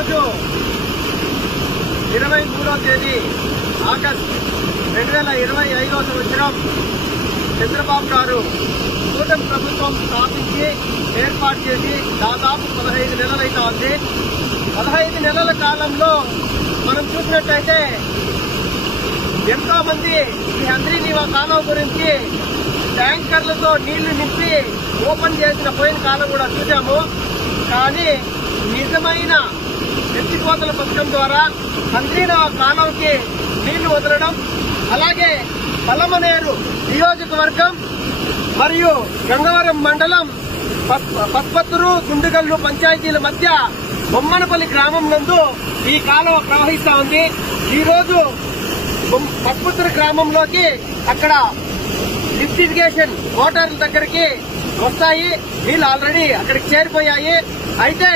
ఈరోజు 23వ తేదీ ఆగస్టు 2025వ సంవత్సరం చంద్రబాబు గారు కూటమి ప్రభుత్వం స్థాపించి ఏర్పాటు చేసి దాదాపు 15 నెలలైతే ఉంది. 15 నెలల కాలంలో మనం చూసినట్టయితే ఎంతో మంది ఈ హంద్రీనీవా కాలువ గురించి ట్యాంకర్లతో నీళ్లు నింపి ఓపెన్ చేసిన పోయిన కాలం కూడా చూశాము. కానీ నిజమైన ఎత్తిపోతల పథకం ద్వారా హంద్రీనీవా కాలువకి నీళ్లు వదలడం, అలాగే పలమనేరు నియోజకవర్గం మరియు గంగవరం మండలం పస్పత్తూరు గుండుగల్లు పంచాయతీల మధ్య బొమ్మనపల్లి గ్రామం నందు ఈ కాలువ ప్రవహిస్తా ఉంది. ఈ రోజు పస్పత్తూరు గ్రామంలోకి అక్కడ లిఫ్ట్ ఇరిగేషన్ మోటార్ల దగ్గరికి వస్తాయి. నీళ్లు ఆల్రెడీ అక్కడికి చేరిపోయాయి. అయితే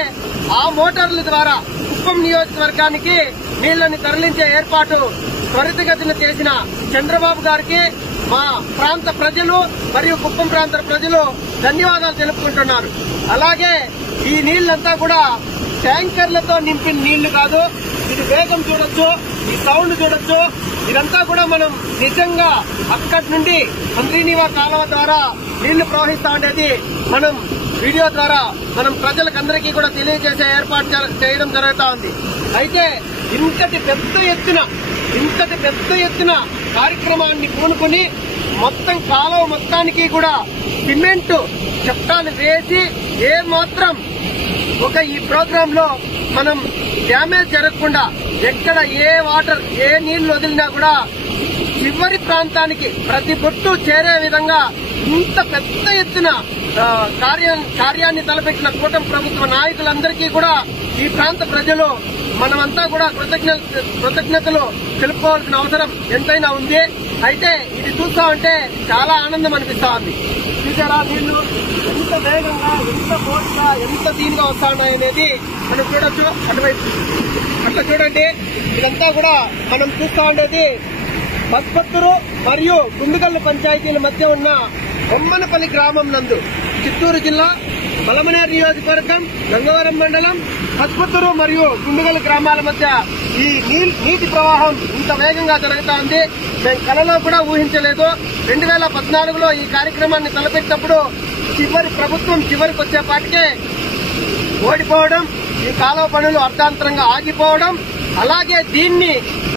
ఆ మోటార్ల ద్వారా కుప్పం నియోజకవర్గానికి నీళ్లను తరలించే ఏర్పాటు త్వరితగతిన చేసిన చంద్రబాబు గారికి మా ప్రాంత ప్రజలు మరియు కుప్పం ప్రాంత ప్రజలు ధన్యవాదాలు తెలుపుకుంటున్నారు. అలాగే ఈ నీళ్లంతా కూడా ట్యాంకర్లతో నింపిన నీళ్లు కాదు. ఇది వేగం చూడొచ్చు, ఈ సౌండ్ చూడొచ్చు. ఇదంతా కూడా మనం నిజంగా అక్కడి నుండి హంద్రీనీవా కాలువ ద్వారా నీళ్లు ప్రవహిస్తా ఉండేది మనం వీడియో ద్వారా మనం ప్రజలకందరికీ కూడా తెలియజేసే ఏర్పాటు చేయడం జరుగుతా ఉంది. అయితే ఇంతటి పెద్ద ఎత్తున కార్యక్రమాన్ని పూనుకుని మొత్తం కాలువ మొత్తానికి కూడా సిమెంట్ చట్టాలు వేసి ఏమాత్రం ఈ ప్రోగ్రామ్ లో మనం డ్యామేజ్ జరగకుండా ఎక్కడ ఏ నీళ్లు వదిలినా కూడా చివరి ప్రాంతానికి ప్రతి బొట్టు చేరే విధంగా ఇంత పెద్ద ఎత్తున కార్యాన్ని తలపెట్టిన కూటమి ప్రభుత్వ నాయకులందరికీ కూడా ఈ ప్రాంత ప్రజలు మనమంతా కూడా కృతజ్ఞతలు తెలుపుకోవాల్సిన అవసరం ఎంతైనా ఉంది. అయితే ఇది చూస్తా ఉంటే చాలా ఆనందం అనిపిస్తా ఉంది. చూసారా నీళ్లు ఎంత వేగంగా, ఎంత ఫోర్స్గా, ఎంత దీనిగా వస్తా ఉన్నాయనేది మనం చూడొచ్చు. అటువైపు అట్లా చూడండి. ఇదంతా కూడా మనం చూస్తా ఉండేది పస్పత్తూరు మరియు గుండుగల్లు పంచాయతీల మధ్య ఉన్న బొమ్మనపల్లి గ్రామం నందు చిత్తూరు జిల్లా పలమనేరు నియోజకవర్గం గంగవరం మండలం పస్పత్తూరు మరియు గుండుగల్లు గ్రామాల మధ్య ఈ నీటి ప్రవాహం ఇంత వేగంగా జరుగుతా ఉంది. మేము కలలో కూడా ఊహించలేదు. 2014లో ఈ కార్యక్రమాన్ని తలపెట్టినప్పుడు ప్రభుత్వం చివరికి వచ్చేపాటికే ఓడిపోవడం, ఈ కాలువ పనులు అర్ధాంతరంగా ఆగిపోవడం, అలాగే దీన్ని